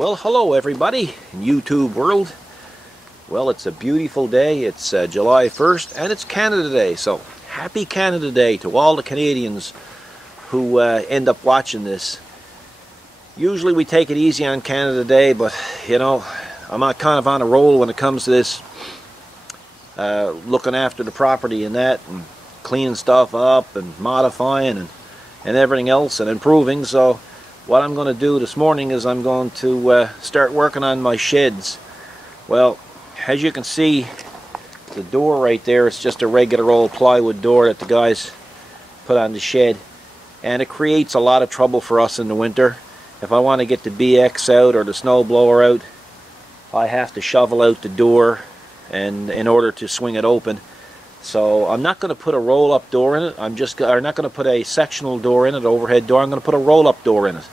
Well, hello everybody in YouTube world. Well, it's a beautiful day. It's July 1st and it's Canada Day. So happy Canada Day to all the Canadians who end up watching this. Usually we take it easy on Canada Day, but you know, I'm kind of on a roll when it comes to this, looking after the property and that, and cleaning stuff up and modifying and everything else and improving. So what I'm going to do this morning is I'm going to start working on my sheds. Well, as you can see, the door right there is just a regular old plywood door that the guys put on the shed, and it creates a lot of trouble for us in the winter. If I want to get the BX out or the snow blower out, I have to shovel out the door and in order to swing it open. So I'm not going to put a roll-up door in it. I'm not going to put a sectional door in it, overhead door. I'm going to put a roll-up door in it.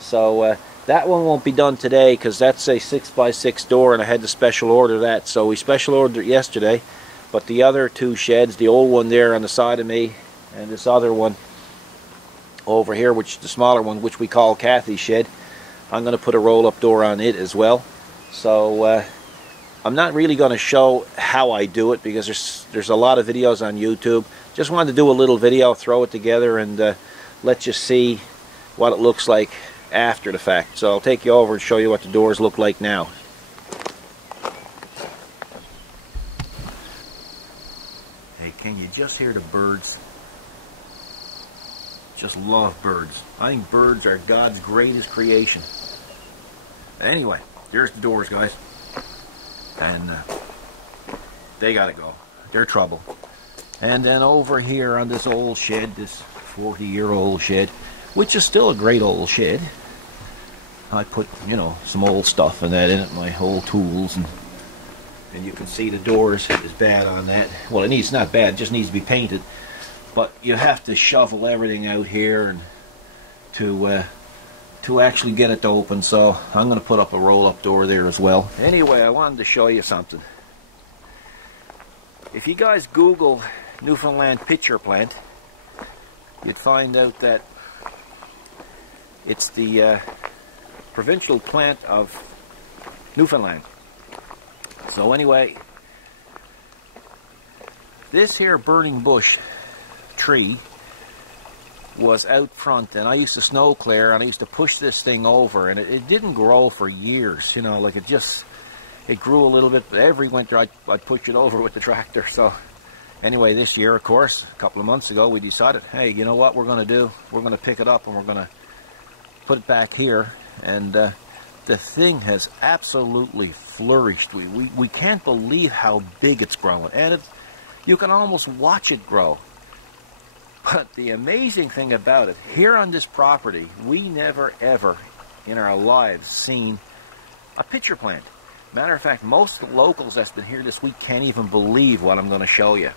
So that one won't be done today because that's a 6x6 door and I had to special order that. So we special ordered it yesterday. But the other two sheds, the old one there on the side of me and this other one over here, which the smaller one, which we call Kathy's shed, I'm going to put a roll-up door on it as well. So I'm not really going to show how I do it because there's a lot of videos on YouTube. Just wanted to do a little video, throw it together, and let you see what it looks like after the fact. So I'll take you over and show you what the doors look like now. Hey, can you just hear the birds? Just love birds. I think birds are God's greatest creation. Anyway, there's the doors, guys. And they gotta go. They're trouble. And then over here on this old shed, this 40-year-old shed, which is still a great old shed, I put, you know, some old stuff and that in it, my old tools, and you can see the doors is bad on that. Well, it's not bad, it just needs to be painted. But you have to shovel everything out here and to actually get it to open, so I'm going to put up a roll-up door there as well. Anyway, I wanted to show you something. If you guys Google Newfoundland pitcher plant, you'd find out that it's the provincial plant of Newfoundland. So anyway, this here burning bush tree was out front, and I used to snow clear, and I used to push this thing over, and it didn't grow for years, you know, like it grew a little bit, but every winter I'd push it over with the tractor. So anyway, this year, of course, a couple of months ago, we decided, hey, you know what we're going to do? We're going to pick it up and we're going to put it back here, and the thing has absolutely flourished. We can't believe how big it's growing, and you can almost watch it grow. But the amazing thing about it, here on this property, we never ever in our lives seen a pitcher plant. Matter of fact, most of the locals that's been here this week can't even believe what I'm going to show you.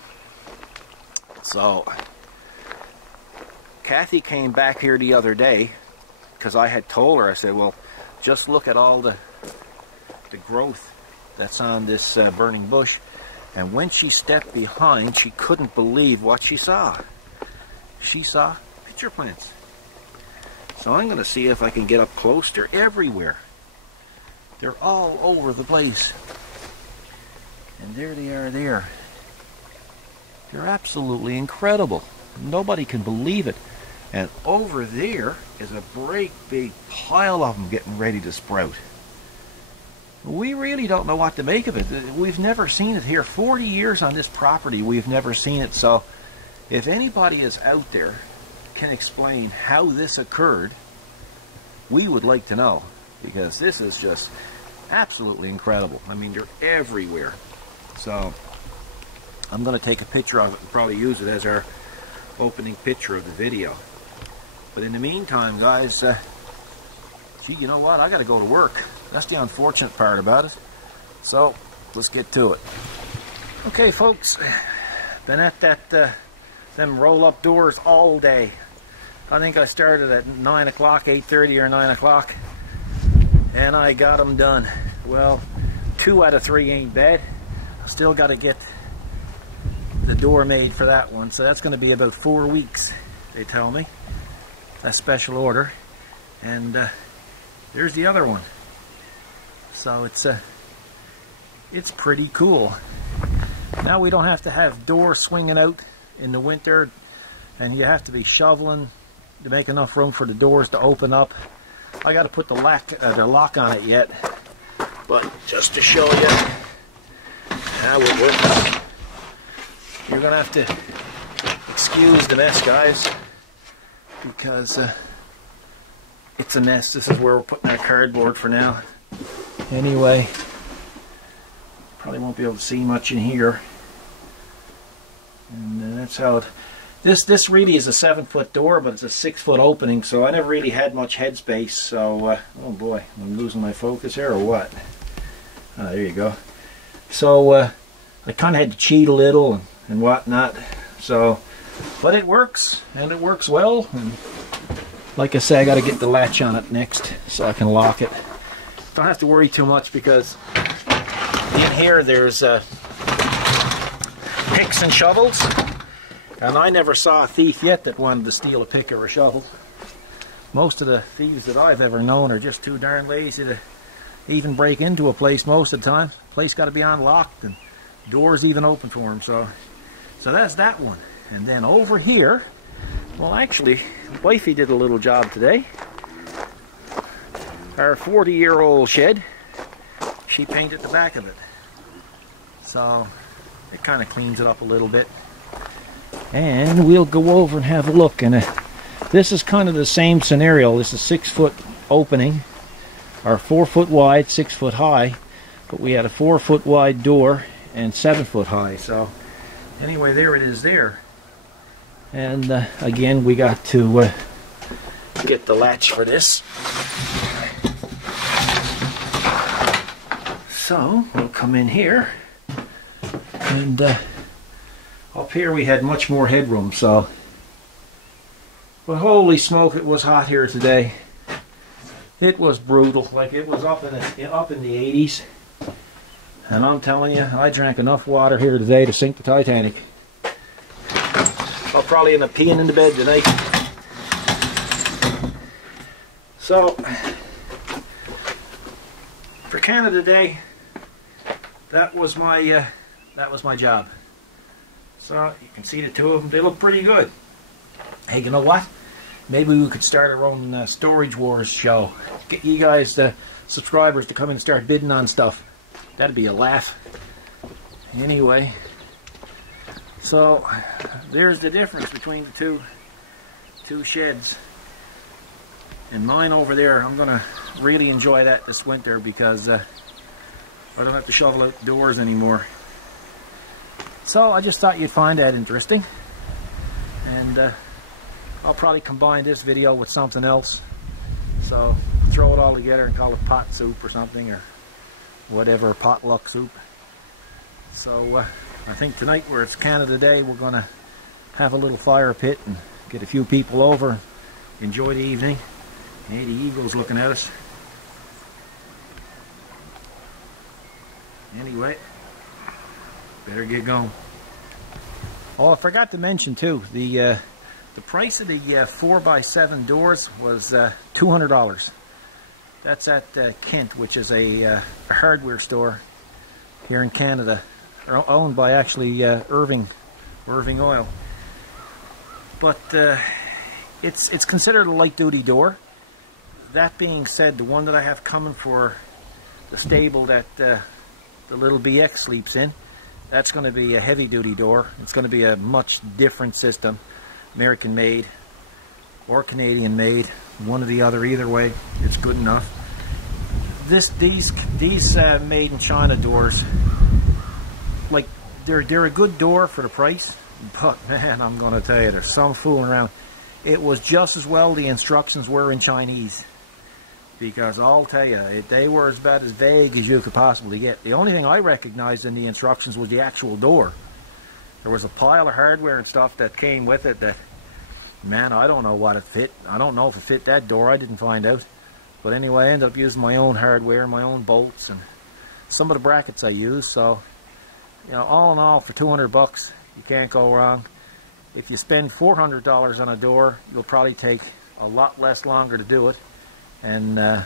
So, Kathy came back here the other day because I had told her, I said, well, just look at all the growth that's on this burning bush. And when she stepped behind, she couldn't believe what she saw. She saw pitcher plants. So I'm going to see if I can get up close. They're everywhere. They're all over the place. And there they are there. They're absolutely incredible. Nobody can believe it. And over there is a great big pile of them getting ready to sprout. We really don't know what to make of it. We've never seen it here. 40 years on this property, we've never seen it. So if anybody is out there can explain how this occurred, we would like to know, because this is just absolutely incredible. I mean, they're everywhere. So I'm going to take a picture of it and probably use it as our opening picture of the video. But in the meantime, guys, gee, you know what? I got to go to work. That's the unfortunate part about it. So let's get to it. Okay, folks, been at them roll-up doors all day. I think I started at 9 o'clock, 8:30 or 9 o'clock, and I got them done. Well, 2 out of 3 ain't bad. I still got to get the door made for that one, so that's going to be about 4 weeks, they tell me. That's special order. And there's the other one. So it's pretty cool. Now we don't have to have doors swinging out in the winter, and you have to be shoveling to make enough room for the doors to open up. I got to put the lock on it yet, but just to show you how it works, you're gonna have to excuse the mess, guys, because it's a mess. This is where we're putting our cardboard for now. Anyway, probably won't be able to see much in here, and that's how it. This really is a 7-foot door, but it's a 6-foot opening, so I never really had much headspace. So, oh boy, I'm losing my focus here, or what? There you go. So, I kind of had to cheat a little and whatnot. So, but it works, and it works well. And like I say, I got to get the latch on it next so I can lock it. Don't have to worry too much because in here there's picks and shovels. And I never saw a thief yet that wanted to steal a pick or a shovel. Most of the thieves that I've ever known are just too darn lazy to even break into a place most of the time. The place got to be unlocked and doors even open for them. So that's that one. And then over here, well, actually, wifey did a little job today. Our 40-year-old shed, she painted the back of it. So it kind of cleans it up a little bit. And we'll go over and have a look. And this is kind of the same scenario. This is 6-foot opening, or 4-foot wide, 6-foot high. But we had a 4-foot wide door and 7-foot high. So anyway, there it is there. And again, we got to get the latch for this. So we'll come in here, and up here we had much more headroom. So, but holy smoke, it was hot here today. It was brutal. Like, it was up in the 80s, and I'm telling you, I drank enough water here today to sink the Titanic. I'll probably end up peeing in the bed tonight. So, for Canada Day, that was my job. So you can see the two of them. They look pretty good. Hey, you know what? Maybe we could start our own Storage Wars show. Get you guys, the subscribers, to come in and start bidding on stuff. That'd be a laugh. Anyway, so there's the difference between the two sheds. And mine over there, I'm gonna really enjoy that this winter because I don't have to shovel out the doors anymore. So I just thought you'd find that interesting, and I'll probably combine this video with something else. So throw it all together and call it pot soup or something, or whatever, potluck soup. So I think tonight, where it's Canada Day, we're gonna have a little fire pit and get a few people over, enjoy the evening. Hey, the eagle's looking at us. Anyway, better get going. Oh, I forgot to mention too, the price of the 4x7 doors was $200. That's at Kent, which is a hardware store here in Canada, owned by actually Irving Oil. But it's considered a light-duty door. That being said, the one that I have coming for the stable that the little BX sleeps in, that's going to be a heavy-duty door. It's going to be a much different system, American-made or Canadian-made, one or the other. Either way, it's good enough. These made in China doors, like, they're a good door for the price, but man, I'm going to tell you, there's some fooling around. It was just as well the instructions were in Chinese, because I'll tell you, they were about as vague as you could possibly get. The only thing I recognized in the instructions was the actual door. There was a pile of hardware and stuff that came with it that, man, I don't know what it fit. I don't know if it fit that door. I didn't find out. But anyway, I ended up using my own hardware, my own bolts, and some of the brackets I used. So, you know, all in all, for $200, you can't go wrong. If you spend $400 on a door, you'll probably take a lot less longer to do it. And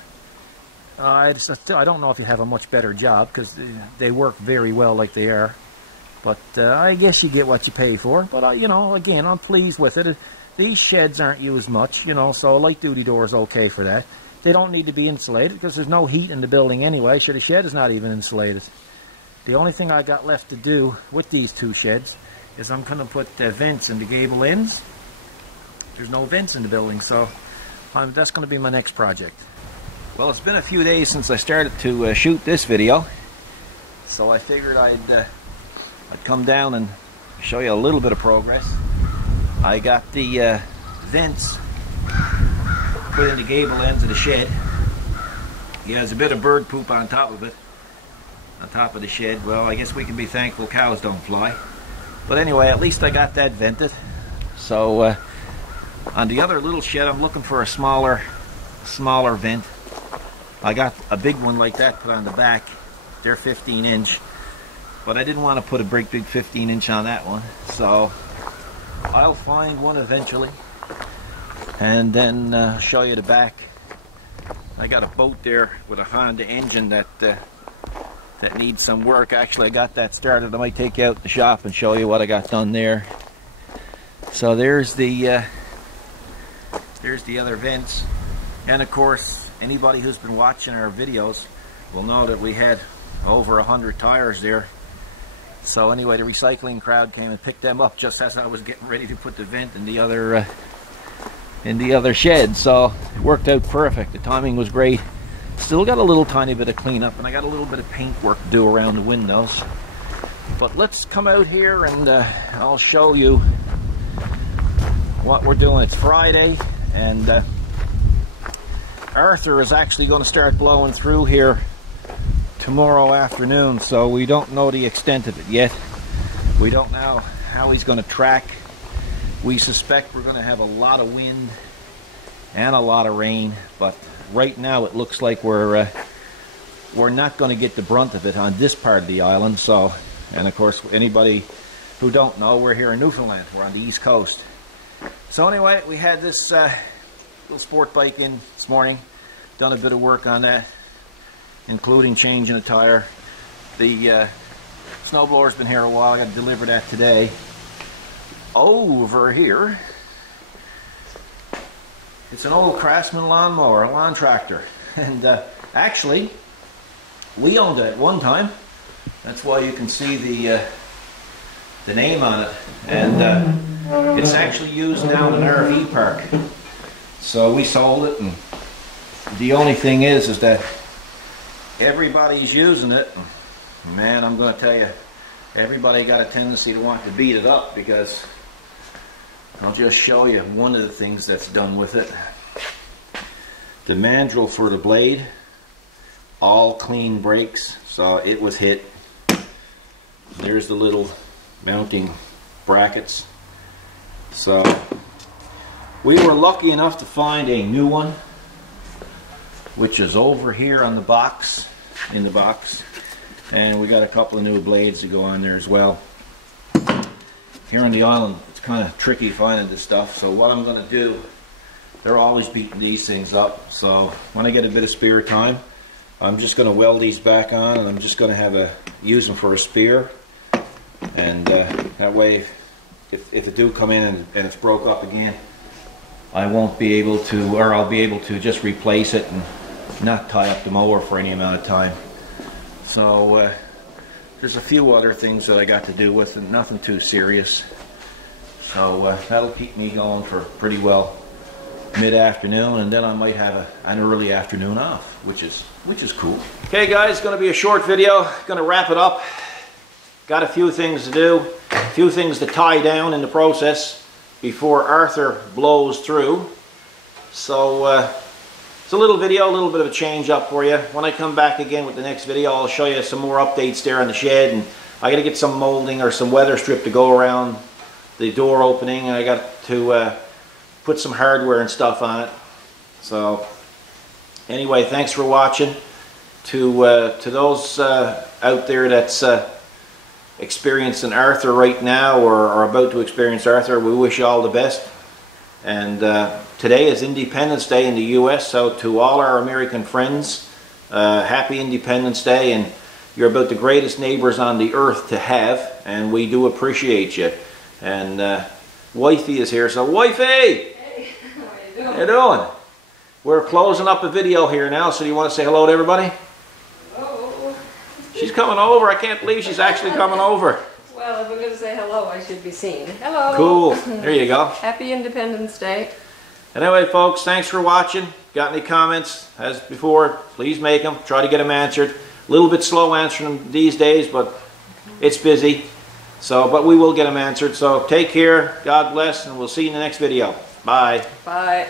I don't know if you have a much better job, because they work very well like they are. But I guess you get what you pay for. But, you know, again, I'm pleased with it. These sheds aren't used much, you know, so a light-duty door is okay for that. They don't need to be insulated because there's no heat in the building anyway, so the shed is not even insulated. The only thing I got left to do with these two sheds is I'm going to put vents in the gable ends. There's no vents in the building, so that's going to be my next project. Well, it's been a few days since I started to shoot this video, so I figured I'd come down and show you a little bit of progress. I got the vents put in the gable ends of the shed. Yeah, there's a bit of bird poop on top of it, on top of the shed. Well, I guess we can be thankful cows don't fly. But anyway, at least I got that vented. So on the other little shed, I'm looking for a smaller vent. I got a big one like that put on the back. They're 15-inch, but I didn't want to put a big 15-inch on that one. So I'll find one eventually, and then show you the back. I got a boat there with a Honda engine that needs some work. Actually, I got that started. I might take you out in the shop and show you what I got done there. So there's the other vents, and of course, anybody who's been watching our videos will know that we had over 100 tires there. So anyway, the recycling crowd came and picked them up just as I was getting ready to put the vent in the other shed. So it worked out perfect. The timing was great. Still got a little tiny bit of cleanup, and I got a little bit of paint work to do around the windows. But let's come out here and I'll show you what we're doing. It's Friday, and Arthur is actually going to start blowing through here tomorrow afternoon, so we don't know the extent of it yet. We don't know how he's going to track. We suspect we're going to have a lot of wind and a lot of rain, but right now it looks like we're not going to get the brunt of it on this part of the island. So, and of course, anybody who don't know, we're here in Newfoundland. We're on the East Coast. So anyway, we had this little sport bike in this morning. Done a bit of work on that, including changing a tire. The snowblower's been here a while. I got to deliver that today. Over here, it's an old Craftsman lawnmower, a lawn tractor, and actually, we owned it at one time. That's why you can see the name on it, and it's actually used now in an RV park. So we sold it, and the only thing is that everybody's using it. Man, I'm going to tell you, everybody got a tendency to want to beat it up, because I'll just show you one of the things that's done with it. The mandrel for the blade, all clean brakes, so it was hit. There's the little mounting brackets. So we were lucky enough to find a new one, which is over here on the box, in the box, and we got a couple of new blades to go on there as well. Here on the island, it's kind of tricky finding this stuff, so what I'm going to do, they're always beating these things up, so when I get a bit of spare time, I'm just going to weld these back on, and I'm just going to use them for a spear, and that way, if it do come in and it's broke up again, I won't be able to, or I'll be able to just replace it and not tie up the mower for any amount of time. So there's a few other things that I got to do with it, nothing too serious. So that'll keep me going for pretty well mid-afternoon, and then I might have an early afternoon off, which is cool. Okay guys, it's going to be a short video. Going to wrap it up. Got a few things to do, a few things to tie down in the process before Arthur blows through. So it's a little video, a little bit of a change up for you. When I come back again with the next video, I'll show you some more updates there on the shed, and I got to get some molding or some weather strip to go around the door opening. I got to put some hardware and stuff on it. So anyway, thanks for watching. To those out there that's experiencing Arthur right now, or are about to experience Arthur, we wish you all the best. And today is Independence Day in the US, so to all our American friends, Happy Independence Day, and you're about the greatest neighbors on the earth to have, and we do appreciate you. And Wifey is here, so Wifey! Hey, how you doing? We're closing up a video here now, so do you want to say hello to everybody? Hello. She's coming over. I can't believe she's actually coming over. Well, if we're going to say hello, I should be seen. Hello. Cool. There you go. Happy Independence Day. Anyway, folks, thanks for watching. Got any comments, as before, please make them. Try to get them answered. A little bit slow answering them these days, but it's busy. So, but we will get them answered. So take care. God bless, and we'll see you in the next video. Bye. Bye.